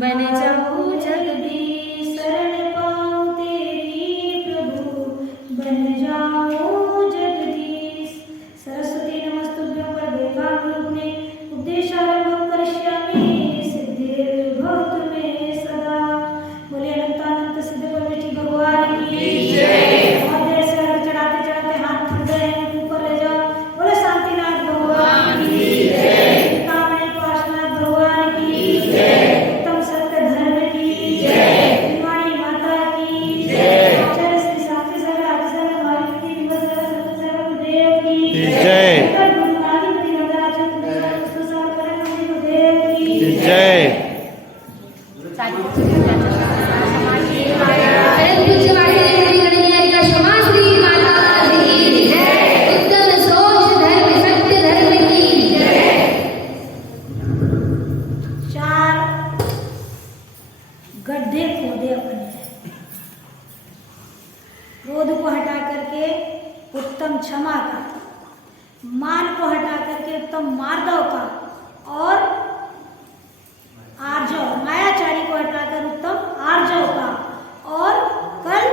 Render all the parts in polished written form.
बन जाऊं जगदीश, शरण पाऊं तेरी प्रभु, बन जाऊं जगदीश। सरस्वती नमस्तुभ्यं वरदे कामरूपिणे, उपदेशारम्भं करिष्यामि, सिद्धिर्भवतु मे सदा। बोले अनंतानंत सिद्ध परमेष्ठी भगवान की जय। बहुत देर से अर्घ चढ़ाते चढ़ाते हाथ थक गए हैं, ऊपर ले जाओ। बोले शांतिनाथ भगवान की जय, कामणी पार्श्वनाथ भगवान की जय, उत्तम सत्य धर्म की जय, निवाणी माता की जय, आचार्य श्री शांति सागर आदि सागर महावीर की विमल सागर सत्य सागर गुरुदेव की जय, गुरु नानक देव आचार्य पुस्तक सागर गुरुदेव की जय। गड्ढे खोदे अपने, क्रोध को हटा करके उत्तम क्षमा का, मान को हटा करके उत्तम मार्दव का, और आर्जव मायाचारी को हटाकर उत्तम आर्जव का, और कल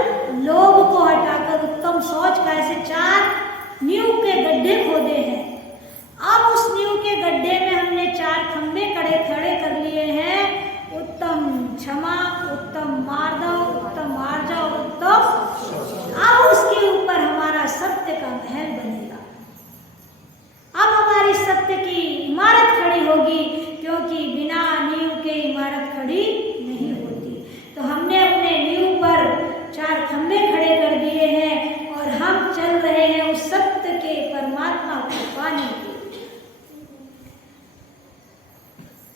लोभ को हटाकर उत्तम शौच का। ऐसे 4 नींव के गड्ढे खोदे हैं। अब उस नींव के गड्ढे में हमने 4 खंबे खड़े कर लिए हैं। उत्तम क्षमा, उत्तम मार्दव, उत्तम आर्जव, उत्तम। अब उसके ऊपर हमारा सत्य का महल बनेगा। अब हमारी सत्य की इमारत खड़ी होगी, क्योंकि बिना नींव के इमारत खड़ी नहीं होती। तो हमने अपने नींव पर 4 खंबे खड़े कर दिए हैं और हम चल रहे हैं उस सत्य के परमात्मा को पाने के।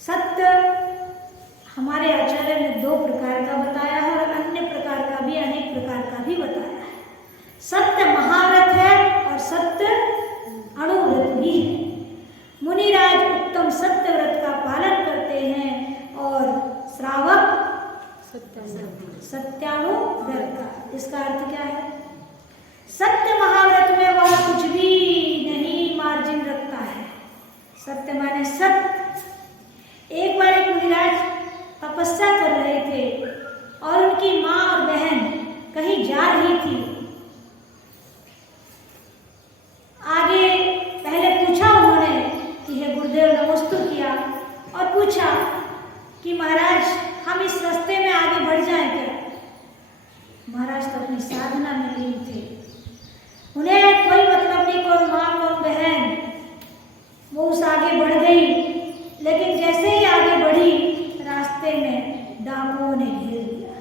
सत्य हमारे आचार्य ने 2 प्रकार का बताया है और अन्य प्रकार का भी, अनेक प्रकार का भी बताया है। सत्य महाव्रत है और सत्य अणुव्रत भी है। मुनिराज उत्तम सत्य व्रत का पालन करते हैं और श्रावक सत्यानुव्रत का। इसका अर्थ क्या है? सत्य महाव्रत में वह कुछ भी नहीं मार्जिन रखता है। सत्य माने सत्य। एक बार एक मुनिराज तपस्या कर रहे थे और उनकी माँ और बहन कहीं जा रही थी। आगे पहले पूछा उन्होंने कि हे गुरुदेव, नमस्तु किया और पूछा कि महाराज हम इस रास्ते में आगे बढ़ जाएं क्या? महाराज तो अपनी साधना में लीन थे, उन्हें कोई मतलब नहीं कौन माँ कौन बहन। वो उस आगे बढ़ गई, लेकिन जैसे ही आगे बढ़ी रास्ते में डाकुओं ने घेर लिया।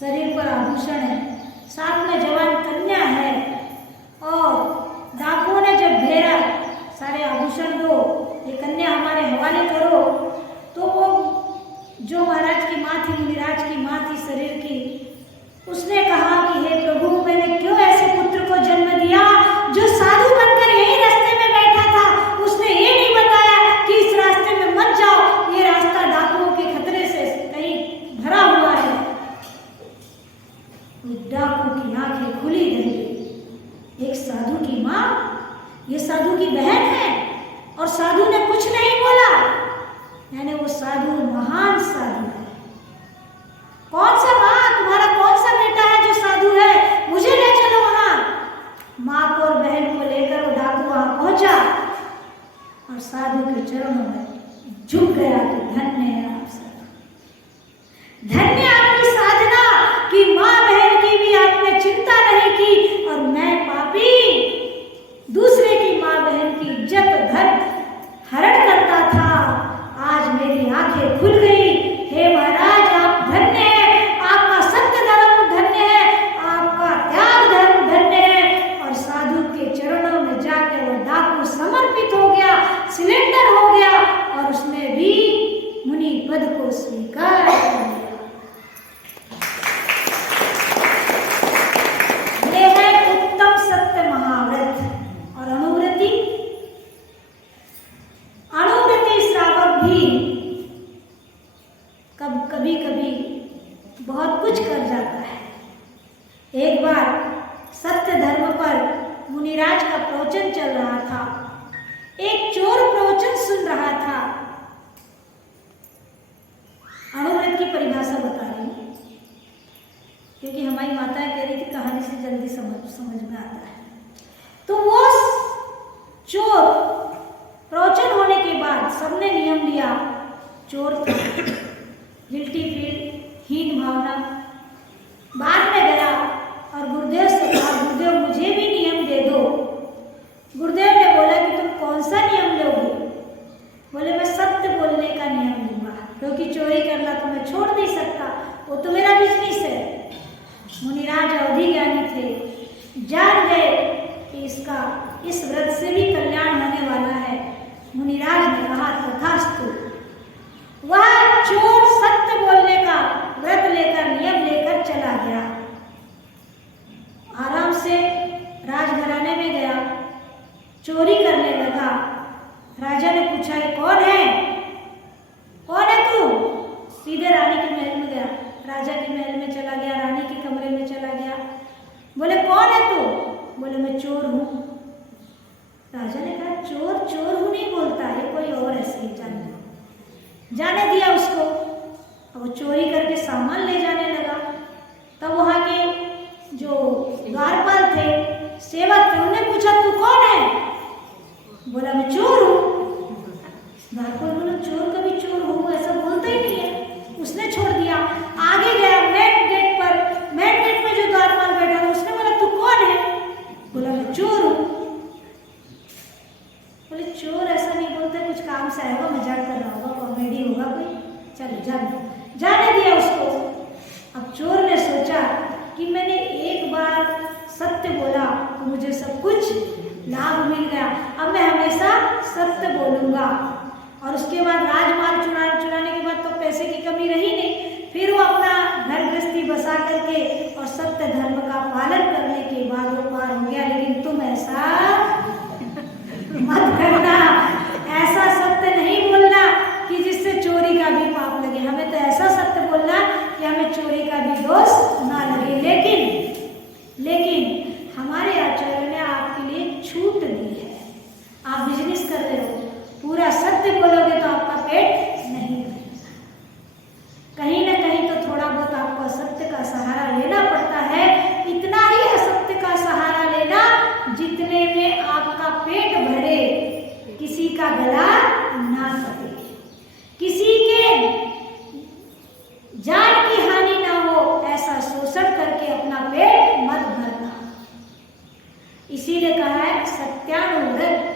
शरीर पर आभूषण है, साथ में जवान कन्या है, और डाकुओं ने जब घेरा, सारे आभूषण दो, ये कन्या हमारे हवाले करो। तो वो जो महाराज की माँ थी, मुनिराज की माँ थी शरीर की, उसने कहा कि हे प्रभु, मैंने क्यों ऐसे पुत्र को जन्म दिया जो साधु बनकर यही रास्ते में बैठा था। उसने ये नहीं बताया कि इस रास्ते में मत जाओ, ये रास्ता डाकुओं के खतरे से कहीं भरा हुआ है। डाकू की आंखें खुली रही। एक साधु की माँ, ये साधु की बहन है, और साधु ने कुछ नहीं बोला, यानी वो साधु महान साधु है। कौन सा माँ, तुम्हारा कौन सा बेटा है जो साधु है? मुझे ले चलो वहां। माँ को और बहन को लेकर वो डाकू वहां पहुंचा और साधु के चरणों में झुक गया कि धन्य है आप साधु, धन्य आपकी साधना कि माँ बहन की भी आपने चिंता नहीं की, और मैं पापी दूसरे की माँ बहन की इज्जत धन हरण करता था। आज मेरी आंखें खुल गई। हे परिभाषा बता रही हूँ, क्योंकि हमारी माताएं कह रही थी कहानी से जल्दी समझ में आता है। तो वो चोर प्रवचन होने के बाद सबने नियम लिया, चोर था, गिल्टी फील, हीन भावना, बाद में गया और गुरुदेव से कहा, गुरुदेव मुझे भी नियम दे दो। गुरुदेव ने बोला कि तुम कौन सा नियम लोगे? बोले मैं सत्य बोलने का नियम लूंगा, क्योंकि चोरी करना तो मैं छोड़ नहीं सकता, वो तो मेरा बिजनेस है। मुनिराज अवधि ज्ञानी थे, जान गए कि इस व्रत से भी कल्याण होने वाला है। मुनिराज ने कहा तथास्तु। वह चोर सत्य बोलने का व्रत लेकर, नियम लेकर चला गया। आराम से राजघराने में गया, चोरी करने लगा। राजा ने पूछा ये कौन है? कौन है तू? सीधे रानी के महल में गया, राजा के महल में चला गया, रानी के कमरे में चला गया। बोले कौन है तू? बोले मैं चोर हूँ। राजा ने कहा चोर चोर हूँ नहीं बोलता है, कोई और ऐसे ही जाने दिया उसको। अब वो चोरी करके सामान ले जाने लगा। तब वहाँ के जो द्वारपाल थे, सेवक थे, उन्होंने पूछा तू कौन है? बोला मैं चोर हूँ। द्वारपाल बोला चोर कभी चोर हूँ ऐसा बोलता ही नहीं है। उसने छोड़ दिया, आगे गया मेन गेट पर। मेन गेट में जो द्वारपाल बैठा था उसने बोला तू कौन है? बोला मैं चोर हूँ। बोले चोर ऐसा नहीं बोलता, कुछ काम से आया होगा, मजाक कर रहा होगा, कॉमेडी होगा कोई, चलो जाने दिया उसको। अब चोर ने सोचा कि मैंने एक बार सत्य बोला तो मुझे सब कुछ लाभ मिल गया, अब मैं हमेशा सत्य बोलूंगा। और उसके बाद राजमाल चुराने के बाद तो पैसे की कमी रही नहीं। फिर वो अपना घर गृहस्थी बसा करके और सत्य धर्म का पालन करने के बाद वो पार हो गया। लेकिन तुम ऐसा मत करना, ऐसा सत्य नहीं बोलना कि जिससे चोरी का भी पाप लगे। हमें तो ऐसा सत्य बोलना कि हमें चोरी का भी दोष ना लगे। लेकिन हमारे आचार्य ने आपके लिए छूट दी है। आप बिजनेस कर रहे हो, पूरा सत्य बोलोगे तो आपका पेट नहीं भरेगा। कहीं ना कहीं तो थोड़ा बहुत आपको असत्य का सहारा लेना पड़ता है। इतना ही असत्य का सहारा लेना जितने में आपका पेट भरे, किसी का गला ना कटे, किसी के जान की हानि ना हो, ऐसा शोषण करके अपना पेट मत भरना। इसीलिए कहा है सत्यानुव्रत,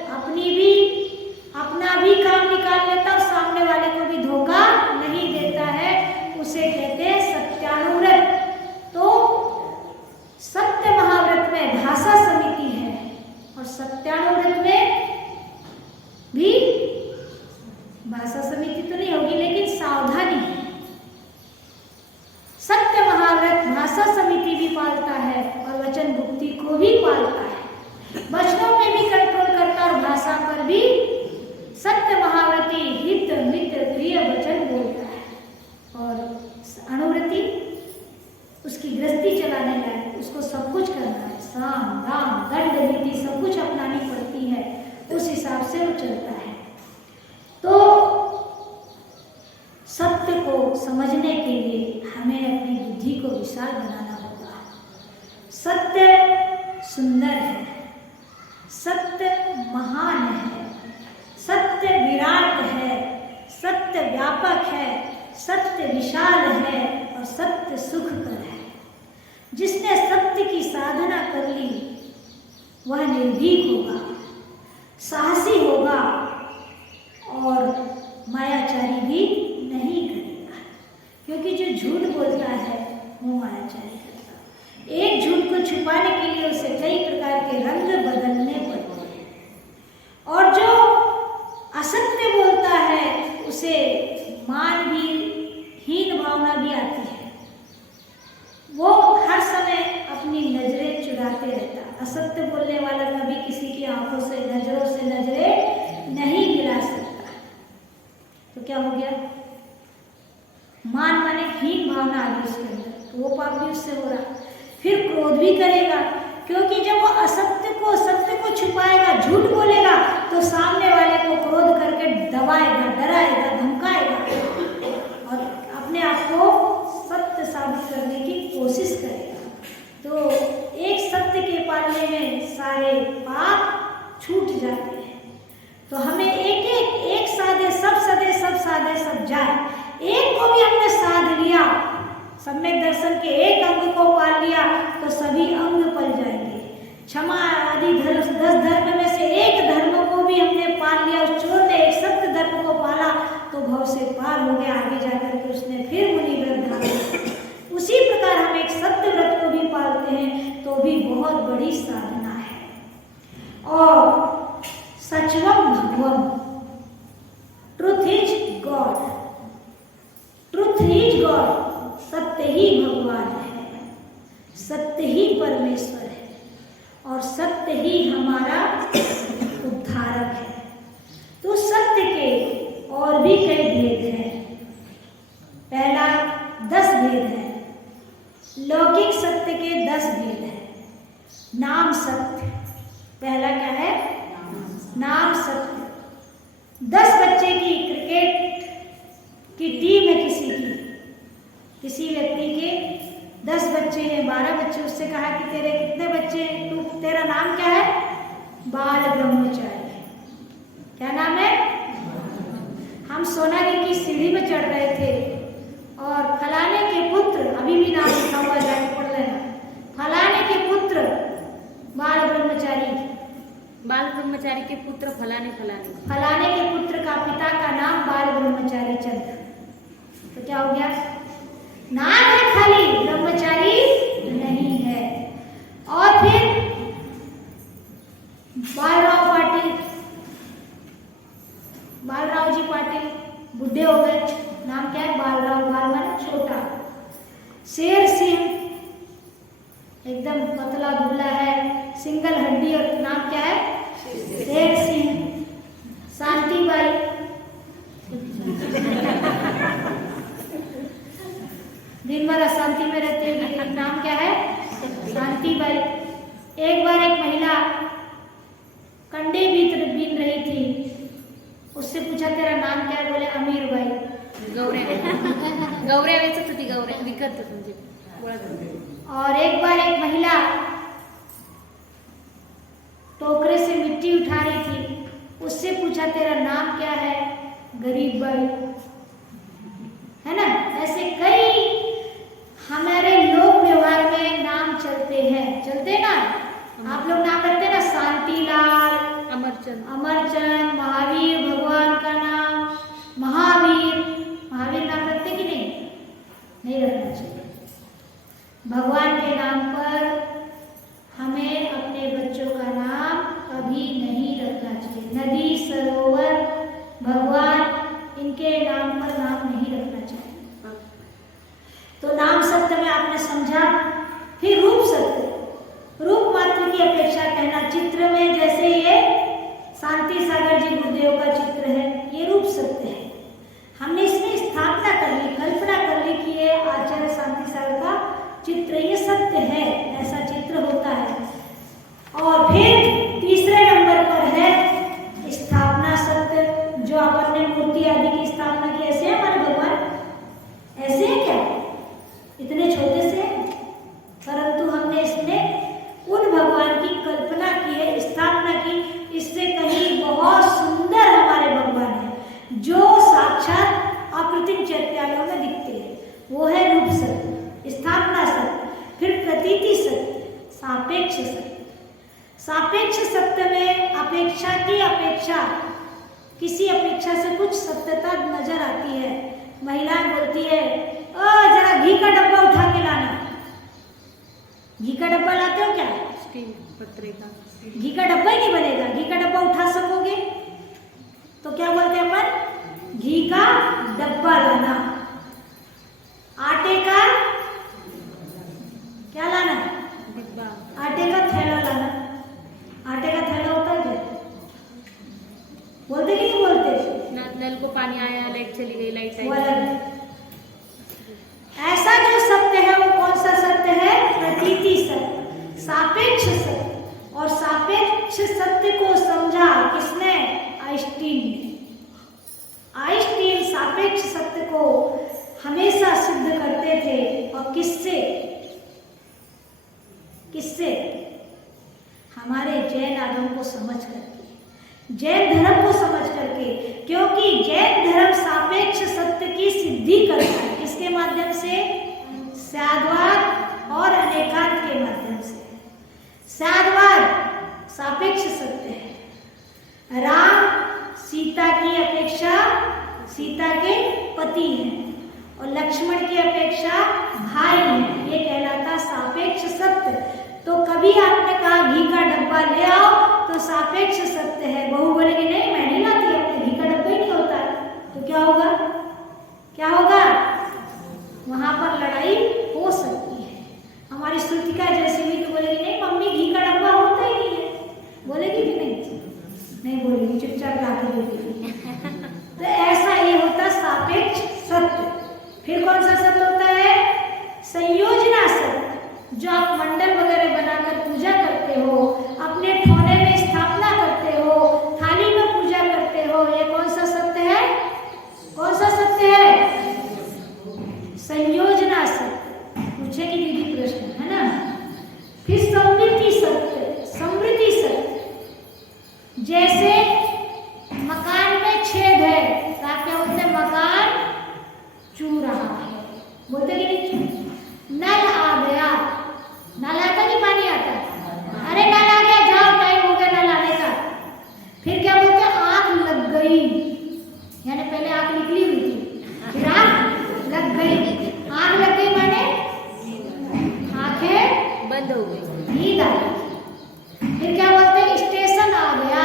अपना भी काम निकाल लेता और सामने वाले को भी धोखा नहीं देता है, उसे कहते हैं सत्यानुव्रत। तो सत्य महाव्रत में भाषा समिति है और सत्यानुव्रत में भी भाषा समिति तो नहीं होगी, लेकिन सावधानी है। सत्य महाव्रत भाषा समिति भी पालता है और वचन मुक्ति को भी पालता है, वचनों में भी कंट्रोल करता और भाषा पर भी। सत्य महाव्रती हित मित्र प्रिय वचन बोलता है और अनुव्रती उसकी गृहस्थी चलाने लायक, उसको सब कुछ करना है, साम दाम दंड नीति सब कुछ अपनानी पड़ती है, उस हिसाब से वो चलता है। तो सत्य को समझने के लिए हमें अपनी बुद्धि को विशाल बनाना होगा। सत्य सुंदर है, सत्य महान है, सत्य विराट है, सत्य व्यापक है, सत्य विशाल है और सत्य सुखकर है। जिसने सत्य की साधना कर ली वह निर्भीक होगा, साहसी होगा और मायाचारी भी नहीं करेगा, क्योंकि जो झूठ बोलता है वो मायाचारी करता है। एक झूठ को छुपाने के लिए उसे कई प्रकार के रंग बदलने पड़ते हैं, और जो असत्य बोलता है उसे मान भी, हीन भावना भी आती है। वो हर समय अपनी नजरें चुराते रहता। असत्य बोलने वाला कभी किसी की आंखों से, नजरों से नजरें नहीं गिरा सकता। तो क्या हो गया? मान माने हीन भावना आ गई उसके अंदर, तो वो पाप भी उससे हो रहा। फिर क्रोध भी करेगा, क्योंकि जब वो असत्य को, सत्य को छुपाएगा, झूठ बोलेगा, तो सामने वाले को क्रोध करके दबाएगा, डराएगा, धमकाएगा और अपने आप को सब जाए। एक को भी हमने साध लिया, सम्यक दर्शन के एक अंग को पाल लिया तो सभी अंग पल जाएंगे। क्षमा आदि धर्म 10 धर्म में से एक धर्म को भी हमने पाल लिया, उस चोर ने एक सत्य धर्म को पाला तो भव से पार हो गया, आगे जाकर के उसने फिर मुनि व्रत धारण। उसी प्रकार हम एक सत्य व्रत को भी पालते हैं तो भी बहुत बड़ी साधना है। और सचवम भगवम, truth is God, truth is God, सत्य ही भगवान है, सत्य ही परमेश्वर है और सत्य ही हमारा उद्धारक है। तो सत्य के और भी कई भेद हैं। पहला 10 भेद है, लौकिक सत्य के 10 भेद है। नाम सत्य, पहला क्या है? नाम सत्य। 10 बच्चे की क्रिकेट की टीम है, किसी व्यक्ति के 10 बच्चे हैं, 12 बच्चे, उससे कहा कि तेरे कितने बच्चे हैं, तेरा नाम क्या है? बाल ब्रह्मचारी। क्या नाम है? हम सोनागिरी की सीढ़ी में चढ़ रहे थे और फलाने के पुत्र, अभी भी नाम लिखा हुआ, जाके पढ़ लेना, फलाने के पुत्र बाल ब्रह्मचारी, बाल ब्रह्मचारी के पुत्र फलाने फलाने, फलाने के पुत्र का पिता का नाम बाल ब्रह्मचारी चंद्र। तो क्या हो गया? नाम है खाली, ब्रह्मचारी नहीं है। और फिर बालराव पाटिल, बालराव जी पाटिल बुढ़े हो गए, नाम क्या है? बालराव, बाल माने छोटा। शेर सिंह एकदम पतला दुबला है, सिंगल हड्डी, और नाम क्या है? शेर सिंह। शांतिबाई दिन भर अशांति में रहते हैं, नाम क्या है? शांतिबाई। एक बार एक महिला कंडे बीन रही थी, उससे पूछा तेरा नाम क्या है? बोले अमीर बाई। गौऱ्या वेचत होती, गौऱ्या विकत म्हणजे। और एक बार एक महिला टोकरे से मिट्टी उठा रही थी, उससे पूछा तेरा नाम क्या है? गरीब बाई। है ना? ऐसे कई हमारे लोक व्यवहार में नाम चलते हैं ना। आप लोग नाम रखते हैं ना, शांतिलाल, अमरचंद, अमरचंद, महावीर, भगवान का नाम महावीर, महावीर नाम रखते कि नहीं? नहीं रखना चाहिए। भगवान के नाम पर हमें अपने बच्चों का नाम कभी नहीं रखना चाहिए। नदी, सरोवर, भगवान, इनके नाम पर नाम नहीं रखना चाहिए। तो नाम सत्य में आपने समझा। फिर रूप सत्य, रूप मात्र की अपेक्षा कहना। चित्र में जैसे ये शांति सागर जी गुरुदेव का चित्र है, ये रूप सत्य है। हमने इसमें स्थापना कर ली, कल्पना कर ली कि ये आचार्य शांति सागर का चित्र, ये सत्य है, ऐसा चित्र होता है। और फिर तीसरे नंबर पर है स्थापना सत्य, जो अपन ने मूर्ति आदि की स्थापना की। ऐसे है हमारे भगवान? ऐसे है क्या? इतने छोटे से? परंतु हमने इसमें उन भगवान की कल्पना की है, स्थापना की। इससे कहीं बहुत सुंदर हमारे भगवान है, जो साक्षात आकृतिक चैत्यालयों में दिखते हैं। वो है रूप सत्य, स्थापना सत्य। फिर प्रतीति सत्य, सापेक्ष सत्य। सापेक्ष सत्य में अपेक्षा की अपेक्षा, किसी अपेक्षा से कुछ सत्यता नजर आती है। महिलाएं बोलती है, जरा घी का डब्बा उठा के लाना। घी का डब्बा लाते हो क्या? स्टील पत्रे का। घी का डब्बा ही नहीं बनेगा। घी का डब्बा उठा सकोगे तो क्या बोलते हैं अपन? घी का डब्बा लाना। आटे का क्या लाना? डिब्बा। आटे का थैला लाना। आटे का थैला होता है क्या? बोलते कि नहीं बोलते? नल को पानी आया, लाइट चली गई, लाइट आई। वो अलग। ऐसा जो सत्य है वो कौन सा सत्य है? प्रतीति सत्य, सापेक्ष सत्य। और सापेक्ष सत्य को समझा किसने? आइंस्टीन ने। आइंस्टीन सापेक्ष सत्य को हमेशा सिद्ध करते थे। और किससे? किससे? हमारे जैन आगम को समझ करके, जैन धर्म को समझ करके। क्योंकि जैन धर्म सापेक्ष सत्य सत्य की सिद्धि करता है। किसके माध्यम से? साधवाद और अनेकांत के माध्यम से। साधवाद सापेक्ष सत्य है। राम सीता की अपेक्षा सीता के पति हैं और लक्ष्मण की अपेक्षा भाई हैं। ये कहलाता सापेक्ष सत्य। तो कभी आपने कहा घी का डब्बा ले आओ तो सापेक्ष सत्य है। बहू बोलेगी नहीं मैं नहीं लाती, अपने घी का डब्बा ही नहीं होता है, तो क्या होगा? क्या होगा? वहां पर लड़ाई हो सकती है। हमारी श्रुतिका जैसी भी तो बोलेगी नहीं मम्मी घी का डब्बा होता ही नहीं है, बोलेगी कि नहीं? नहीं बोलेगी, चुपचाप ला के दे देगी। तो ऐसा ये होता सापेक्ष सत्य। फिर कौन सा सत्य होता है? संयोजना सत्य। जो आप मंडल वगैरह बनाकर पूजा करते हो, अपने ठोने में स्थापना करते हो, थाली में पूजा करते हो, ये कौन सा सत्य है? कौन सा सत्य है? संयोजना सत्य। पूछेगी दीदी प्रश्न, है ना? फिर समृद्धि सत्य। समृद्धि सत्य जैसे मकान में छेद है, क्या बोलते हैं? मकान चू रहा है, बोलते कि नहीं? नल आ गया, नल आता नहीं, पानी आता, अरे नल आ गया, जाओ टाइम हो गया नल आने का। फिर क्या बोलते हैं? आंख लग गई, यानी पहले आंख निकली हुई थी, फिर आंख लग गई। आंख लग गई माने आंखें बंद हो गई, नींद आ गई। फिर क्या बोलते हैं? स्टेशन आ गया।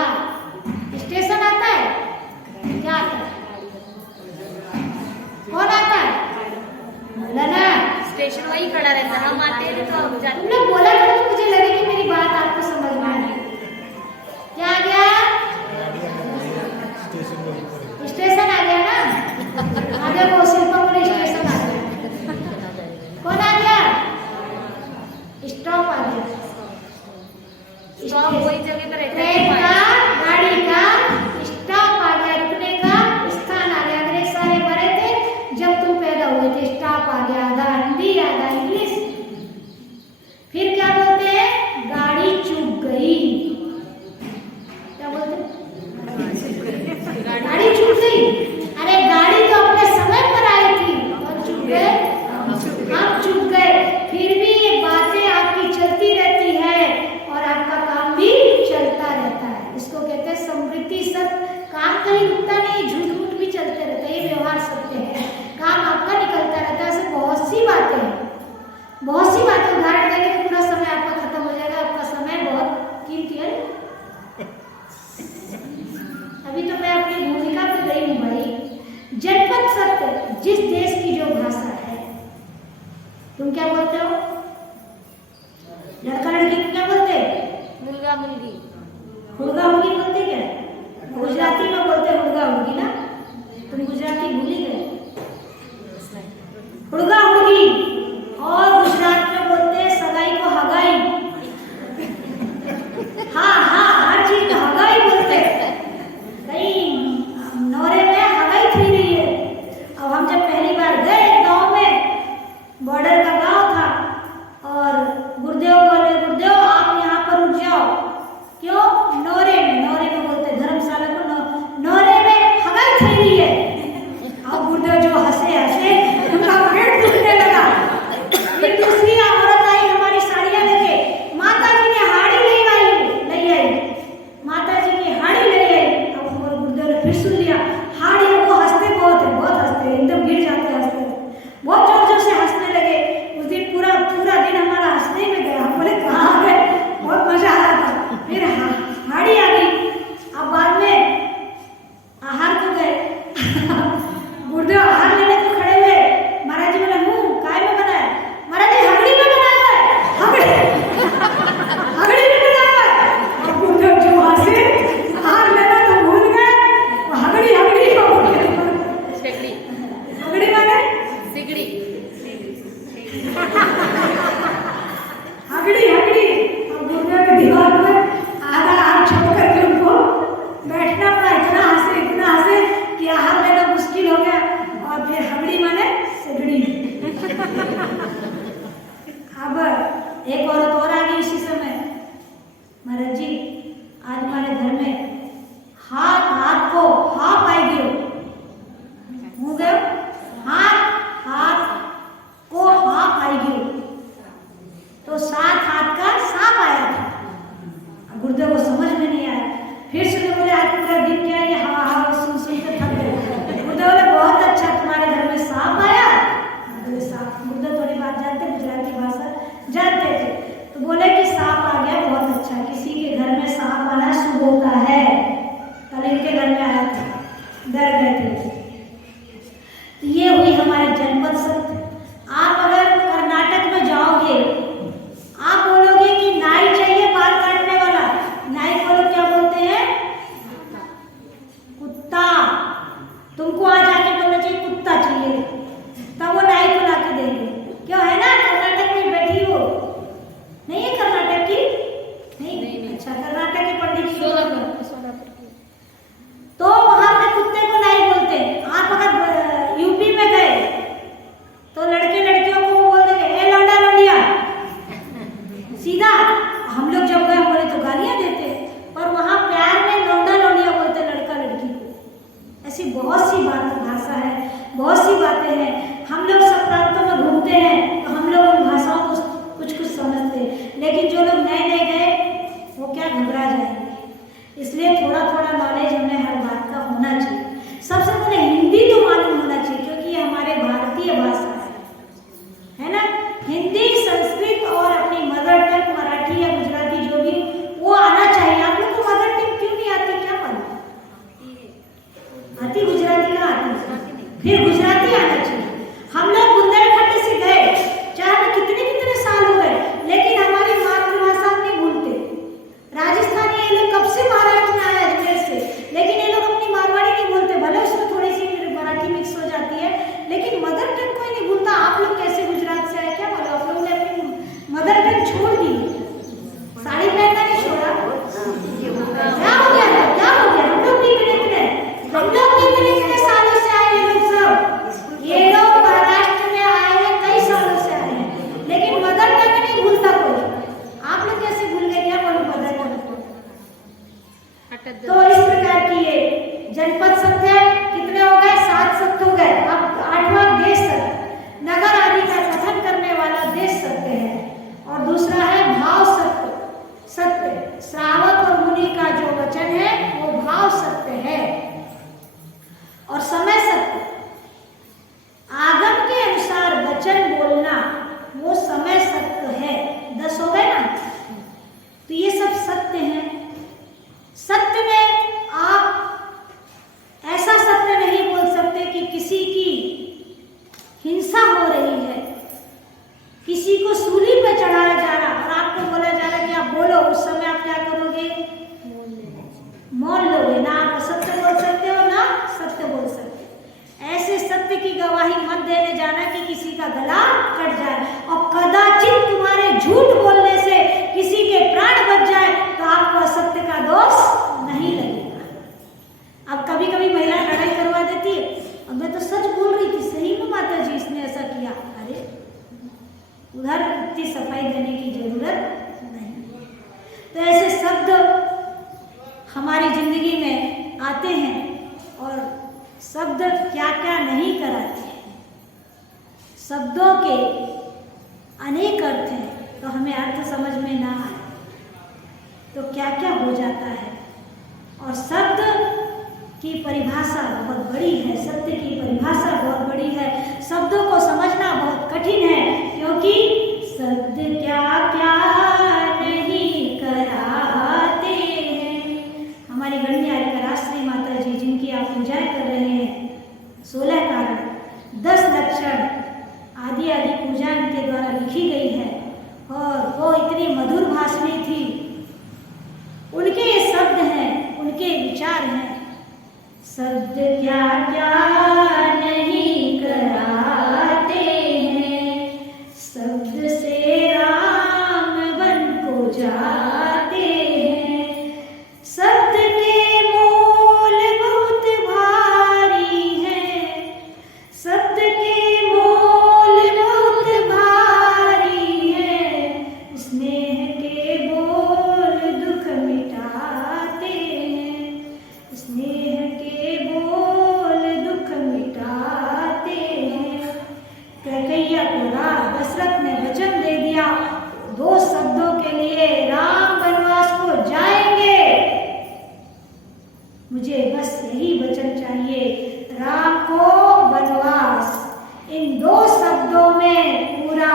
स्टेशन आता है, क्या आता है? कौन आता है? बोला ना, स्टेशन वही खड़ा रहता है, हम आते हैं तो हम जाते तुम लोग बोला करो तो मुझे लगे कि मेरी बात आपको समझ में आ रही। क्या आ गया? स्टेशन आ गया ना, आगे वो शिल्पापुरी स्टेशन आ गया। कौन आ गया? स्टॉप आ गया। स्टॉप वही जगह पर रहता ट्रेन का, है। गाड़ी का स्टॉप आ गया, रुकने का स्थान आ गया। अंग्रेज सारे भरे थे जब तुम पैदा हुए थे। स्टॉप आ गया, आधा हिंदी आधा इंग्लिश। फिर क्या बोलते हैं? गाड़ी चूक गई। क्या बोलते हैं? गाड़ी चूक गई। अरे गाड़ी तो अपने समय पर आई थी, कौन चूक गए? हम चूक गए। फिर भी ये बातें आपकी चलती रहती है और आपका काम भी चलता रहता है। इसको कहते हैं समृद्धि सत्य। काम कहीं रुकता नहीं, झूठ मूठ भी चलते रहता है, ये व्यवहार सत्य है। काम आपका निकलता रहता है। ऐसे बहुत सी बातें हैं, बहुत सी बातें। उदाहरण देंगे तो पूरा समय आपका खत्म हो जाएगा। आपका समय बहुत कीमती है। अभी तो मैं अपनी भूमिका पे गई हूँ भाई। जनपद सत्य, जिस देश की जो भाषा है। तुम क्या बोलते हो? लड़का लड़की को क्या बोलते? मुलगा मुलगी, हुड़गा हुड़गी बोलते क्या? गुजराती में बोलते हुड़गा हुड़गी ना। तुम गुजराती भूल ही गए। हुड़गा हुड़गी। और गुजरात में बोलते हैं सगाई को हगाई। हाँ हाँ, हर चीज को हगाई बोलते हैं। कहीं नौरे में हगाई थी रही है। अब हम जब पहली बार गए गांव में, बॉर्डर का गांव था, और गुरुदेव बोले गुरुदेव आप यहाँ पर रुक जाओ। क्यों? नौरे में बोलते धर्मशाला को नौरे में हगाई थी रही है। अब गुरुदेव जो हंसे उनका पेट दुखने लगा। फिर दूसरी औरत आई हमारी साड़ियाँ लेके, माता जी ने हाड़ी ले आई, माता जी की हाड़ी ले आई। अब गुरुदेव ने फिर सुन लिया हाड़ी। वो हंसते बहुत है, बहुत हंसते, एकदम गिर जाते हंसते, बहुत जोर जोर से हंसने लगे। बड़े हैं, हम लोग सब प्रांतों में घूमते हैं तो हम लोग उन भाषाओं को कुछ कुछ समझते हैं, लेकिन जो लोग नए नए गए वो क्या घबरा जाएंगे। इसलिए थोड़ा थोड़ा नॉलेज हमें हर बात का होना चाहिए। सबसे पहले हिंदी तो मालूम होना चाहिए, क्योंकि ये हमारे भारतीय भाषा है ना। हिंदी, संस्कृत और अपनी मदर टंग मराठी या गुजराती जो भी वो आना चाहिए। आप लोग को मदर टंग क्यों नहीं आती, क्या मालूम? आती, गुजराती कहाँ आती? फिर गुजराती आना चाहिए। हम लोग बुंदेलखंड से गए, चाहे कितने कितने साल हो गए, लेकिन हमारी मातृभाषा हम नहीं भूलते। राजस्थानी ये लोग कब से महाराष्ट्र में आया, अजमेर से, लेकिन ये लोग अपनी मारवाड़ी नहीं बोलते, भले उसमें थोड़ी सी मराठी मिक्स हो जाती है, लेकिन मदर टंग कोई नहीं भूलता। आप लोग कैसे गुजरात से आए, क्या बोलो? आप लोगों ने अपनी मदर टंग छोड़ दी, साड़ी पहनना नहीं छोड़ा, क्या हो गया था? क्या हो गया? हम लोग भी इतने सालों से आए, ये लोग महाराष्ट्र में आए हैं, कई सालों से आए हैं, लेकिन मदर टंग नहीं भूलता कोई। आप लोग कैसे भूल गए, क्या बोलो मदर टंग? तो इस प्रकार की ये जनपद सत्य कितने हो गए? 7 सत्य हो गए। अब 8वां देश सत्य, नगर आदि का कथन करने वाला देश सत्य है। और दूसरा है भाव सत्य। सत्य श्रावक और मुनि का जो वचन है वो भाव सत्य है। और समय सत्य, आगम के अनुसार वचन बोलना, वो समय सत्य है। 10 हो गए ना। तो ये सब सत्य हैं। सत्य में आप ऐसा सत्य नहीं बोल सकते कि किसी की हिंसा हो रही है, किसी को सूली पे चढ़ाया जा रहा और आपको बोला जा रहा है कि आप बोलो, उस समय आप क्या करोगे? मौन लोगे। ना आप असत्य बोल सकते हो ना सत्य बोल सकते। ऐसे सत्य की गवाही मत देने जाना कि किसी का गला कट जाए, और कदाचित तुम्हारे झूठ बोलने से किसी के प्राण बच जाए तो आपको असत्य का दोष नहीं लगेगा। अब कभी कभी महिला लड़ाई करवा देती है, और मैं तो सच बोल रही थी, सही में माता जी इसने ऐसा किया। अरे उधर इतनी सफाई देने की जरूरत नहीं। तो ऐसे शब्द हमारी जिंदगी में आते हैं, और शब्द क्या क्या नहीं कराते हैं। शब्दों के अनेक अर्थ हैं, तो हमें अर्थ समझ में ना आए तो क्या क्या हो जाता है। और शब्द की परिभाषा बहुत बड़ी है, सत्य की परिभाषा बहुत बड़ी है। शब्दों को समझना बहुत कठिन है, क्योंकि शब्द क्या क्या नहीं कराते हैं। हमारी गण्य राष्ट्रीय माता जी जिनकी आप पूजाएं कर रहे हैं, 16 कारण, 10 लक्षण आदि आदि पूजा इनके द्वारा लिखी गई है, और वो इतनी मधुर भाषणी थी। उनके ये शब्द हैं, उनके विचार हैं। शब्द क्या क्या नहीं कराते हैं, शब्द से राम वन को जाते हैं। शब्द के मोल बहुत भारी है, शब्द के मोल बहुत भारी है। स्नेह के बोल दुख मिटाते हैं, स्नेह के बोल दुख मिटाते हैं। कैकैया को दशरथ ने वचन दे दिया, 2 शब्दों के लिए राम वनवास को जाएंगे। मुझे बस यही वचन चाहिए, राम को वनवास। इन 2 शब्दों में पूरा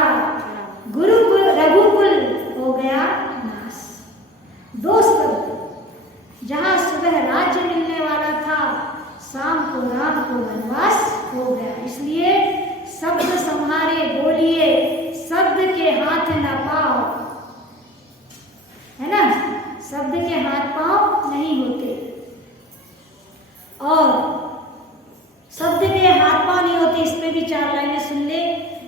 गुरुकुल रघुकुल हो गया नाश। 2 शब्द, जहां सुबह राज्य मिलने वाला था, शाम को राम को वनवास हो गया। इसलिए शब्द संहारे बोलिए, शब्द के हाथ न पाओ, है ना। शब्द के हाथ पांव नहीं होते, और शब्द के हाथ पांव नहीं होते। इसमें भी 4 लाइनें सुन ले।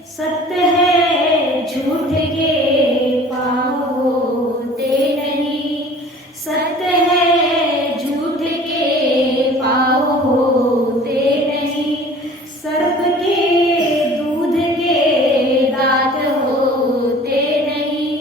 सत्य है झूठ के पांव होते नहीं, सत्य है झूठ के पांव होते नहीं। सर्प के दूध के दांत होते नहीं,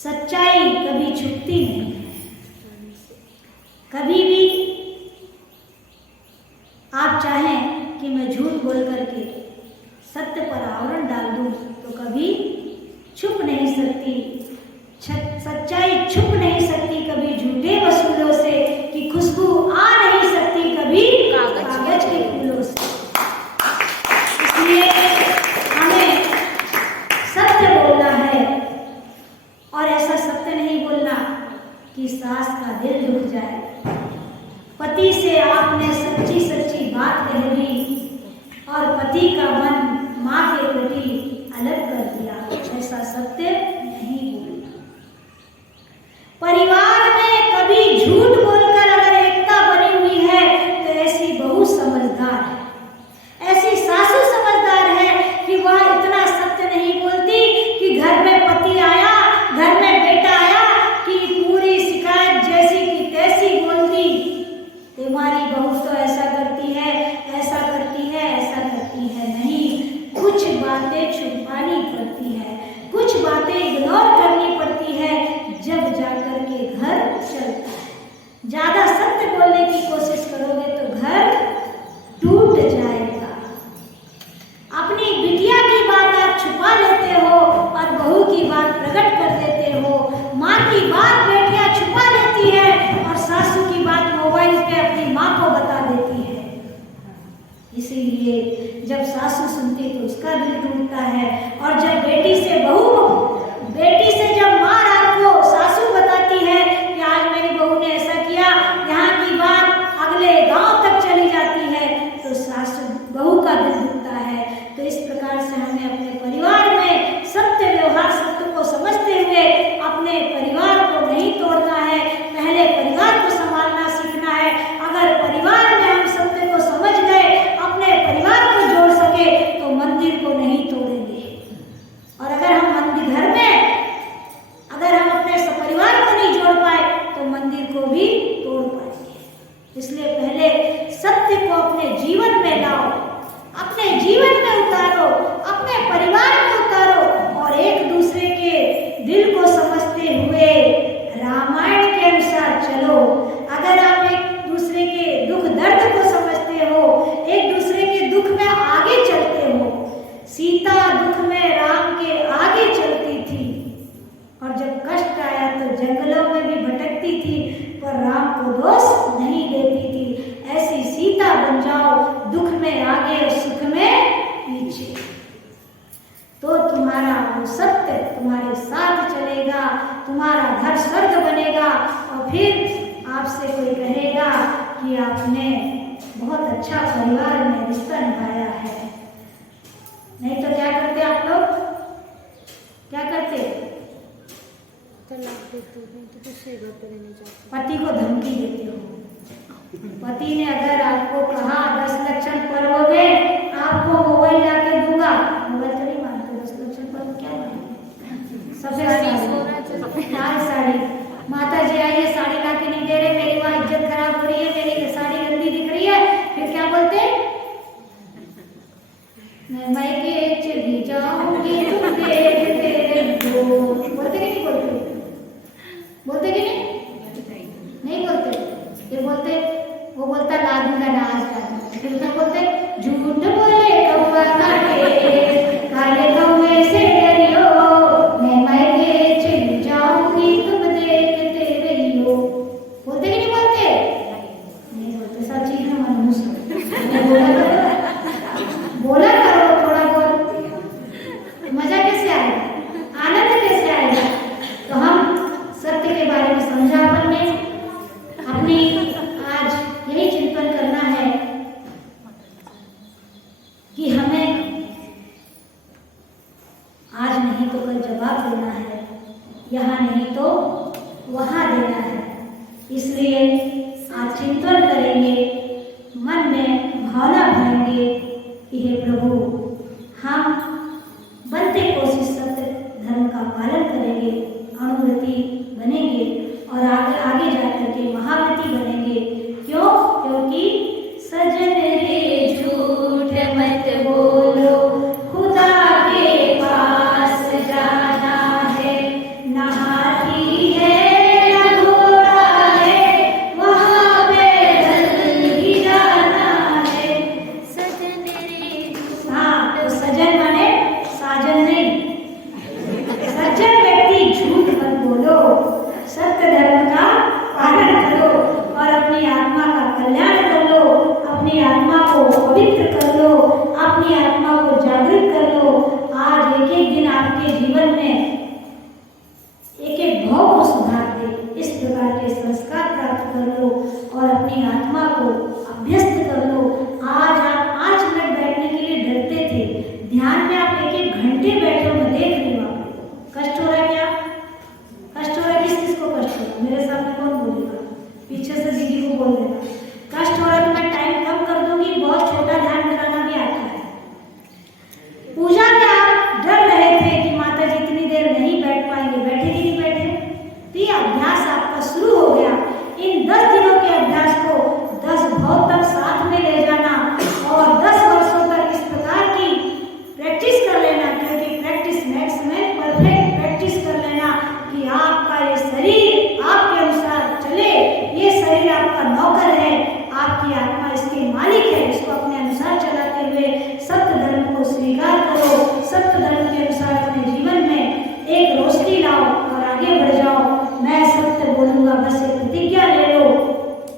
सच्चाई कभी छुपती नहीं है। कभी भी आप चाहें कि मैं झूठ बोल करके सत्य पर आवरण डाल दूं तो कभी छुप नहीं सकती। सच्चाई छुप नहीं सकती कभी झूठे वसूलों से, कि खुशबू आ नहीं सकती कभी कागज के फूलों से। इसलिए हमें सत्य बोलना है, और ऐसा सत्य नहीं बोलना कि सास का दिल दुख जाए। पति से आपने सच्ची सच्ची बात कह दी और पति का मन माँ के प्रति अलग कर दिया, ऐसा सत्य नहीं बोलना। परिवार में कभी झूठ बोलकर अगर एकता बनी हुई है तो ऐसी बहू समझदार है, ऐसी सासू समझदार है कि वह इतना सत्य नहीं बोलती कि घर में पति आया, घर में बेटा आया कि पूरी शिकायत जैसी की तैसी बोलती, तुम्हारी बहू तो ऐसा करती है, ऐसा करती है, ऐसा करती है। नहीं, कुछ बातें छुपानी पड़ती है, कुछ बातें इग्नोर करनी पड़ती है, जब जाकर के घर चलता है। ज्यादा सत्य बोलने की कोशिश करोगे तो घर टूट जाएगा। अपनी बिटिया की बात आप छुपा लेते हो और बहू की बात प्रकट कर देते हो। माँ की बात बेटियां छुपा लेती है और सासू की बात मोबाइल पे अपनी माँ को बता देती है। इसीलिए जब सासू सुनती तो उसका दिल टूटता है, और जब बेटी से जब माँ रात को सासू बताती है कि आज मेरी बहू ने ऐसा किया, यहाँ की बात अगले गांव तक चली जाती है, तो सासू बहू का दिल दुखता है। तो इस प्रकार से हमें अपने परिवार में सत्य व्यवहार, सत्य को समझते हुए अपने परिवार को नहीं तोड़ना है, पहले परिवार को संभालना सीखना है। अगर परिवार में हम सत्य को समझ गए, अपने परिवार को जोड़ सके तो मंदिर को नहीं तोड़ेंगे। और अगर हम घर में अगर हम अपने परिवार को नहीं जोड़ पाए तो मंदिर को भी तोड़ पाएंगे। इसलिए पहले सत्य को अपने जीवन में लाओ, अपने जीवन में उतारो, अपने परिवार में उतारो, और एक दूसरे के दिल को समझते हुए रामायण के अनुसार चलो। अगर आप एक दूसरे के दुख दर्द को समझते हो, एक दूसरे के दुख में आगे चलते हो। सीता दुख में राम के आगे चलती थी, और जब कष्ट आया तो जंगलों में भी भटकती थी, पर राम को दोष नहीं देती थी। ऐसी सीता बन जाओ, दुख में आगे और सुख में पीछे, तो तुम्हारा वो सत्य तुम्हारे साथ चलेगा, तुम्हारा घर स्वर्ग बनेगा। और फिर आपसे कोई कहेगा कि आपने बहुत अच्छा परिवार में रिश्ता निभाया है। नहीं तो क्या करते आप लोग, क्या करते? पति को धमकी देते हो। पति ने अगर आपको कहा 10 लक्षण पर्व में आपको मोबाइल लाके दूंगा, मोबाइल तो नहीं मानते, 10 लक्षण पर्व क्या मानते? सफेद साड़ी, माता जी आई है साड़ी लाके नहीं दे रहे, मेरी वहाँ इज्जत खराब हो रही है, मेरी साड़ी गंदी दिख रही है, फिर क्या बोलते? मैं के चली जाऊंगी तुम देखते रहो। बोलते कि नहीं बोलते? बोलते कि नहीं? नहीं बोलते। ये बोलते, वो बोलता लादू का नाच, फिर क्या बोलते? झूठ बोले कौवा काटे, काले कौवे से डरियो, मैं के चली जाऊंगी तुम देखते रहियो। बोलते कि नहीं बोलते? नहीं बोलते। सब चीज में मनहूस बोला करो, थोड़ा बहुत मजा कैसे आएगा, आनंद कैसे आएगा? तो हम सत्य के बारे में समझा अपन ने। अपनी आज यही चिंतन करना है कि हमें आज नहीं तो कल जवाब देना है, यहाँ नहीं तो वहाँ देना है। इसलिए आज चिंतन करेंगे, मन में भावना भरेंगे कि हे प्रभु, हम बनते कोशिश सत्य धर्म का पालन करेंगे, अनुव्रती बनेंगे और आगे जाकर के महाव्रती बनेंगे। क्यों? क्योंकि सजन रे झूठ मत बोलो, खुदा के पास जाना है, नहा संस्कार प्राप्त कर लो और अपनी आत्मा को अभ्यस्त कर लो। आज आप 5 मिनट बैठने के लिए डरते थे, ध्यान में आप 1-1 घंटे बैठे हो, मैं देख रही हूँ आपको। कष्ट हो रहा है क्या? कष्ट हो रहा है? किस को कष्ट हो रहा है? मेरे सामने कौन बोलेगा? पीछे से दीदी को बोल देना। कष्ट हो रहा है तो मैं टाइम कम कर दूंगी, बहुत छोटा ध्यान कराना भी आता है। पूजा में आप डर रहे थे कि माता जी इतनी देर नहीं बैठ पाएंगे, बैठे कि नहीं बैठे? तो ये अभ्यास आपका शुरू हो गया। इन 10 दिनों के अभ्यास को 10 भाव तक साथ में ले जाना और 10 वर्षों तक इस प्रकार की प्रैक्टिस कर लेना, क्योंकि practice makes man perfect. Practice कर लेना कि आपका ये शरीर आपके अनुसार चले, ये शरीर आपका नौकर है, आपकी आत्मा इसके मालिक है। इसको अपने अनुसार चलाते हुए सत्य धर्म को स्वीकार करो, सत्य धर्म के अनुसार अपने जीवन में एक रोशनी लाओ और आगे बढ़ जाओ। मैं सत्य बोलूंगा, बस एक प्रतिज्ञा ले लो,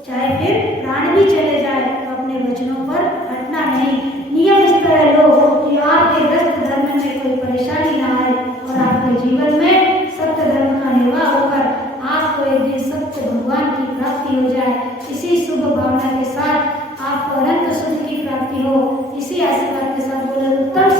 चाहे फिर प्राण भी चले जाए तो अपने वचनों पर हटना नहीं। नियम इस तरह लो कि आपके ग्रस्त धर्म में कोई परेशानी ना आए और आपके जीवन में सत्य धर्म का निर्वाह होकर आपको एक दिन सत्य भगवान की प्राप्ति हो जाए। इसी शुभ भावना के साथ आपको अनंत सुख की प्राप्ति हो। इसी आशीर्वाद के साथ बोले उत्तम